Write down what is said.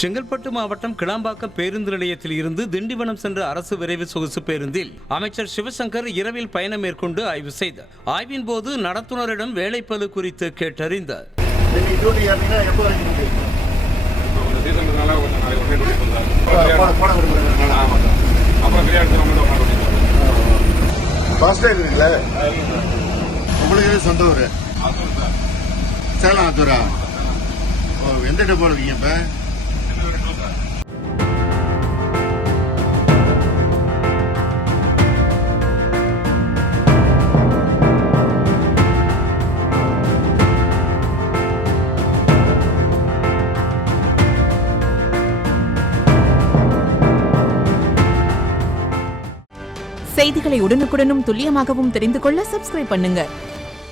செங்கல்பட்டு மாவட்டம் கிளாம்பாக்கம் பேருந்து நிலையத்தில் இருந்து திண்டிவனம் சென்ற அரசு விரைவு சொகுசு பேருந்தில் அமைச்சர் சிவசங்கர் இரவில் பயணம் மேற்கொண்டு ஆய்வு செய்தார். ஆய்வின் போது நடத்துனரிடம் வேலைப்பளு குறித்து கேட்டறிந்தார். உங்களுக்கு சொந்த ஊர் சேலம் ஆத்தூரா? எந்த டெப்போ இருக்கீங்க இப்ப? செய்திகளை உடனுக்குடனும் துல்லியமாகவும் தெரிந்து கொள்ள சப்ஸ்கிரைப் பண்ணுங்க.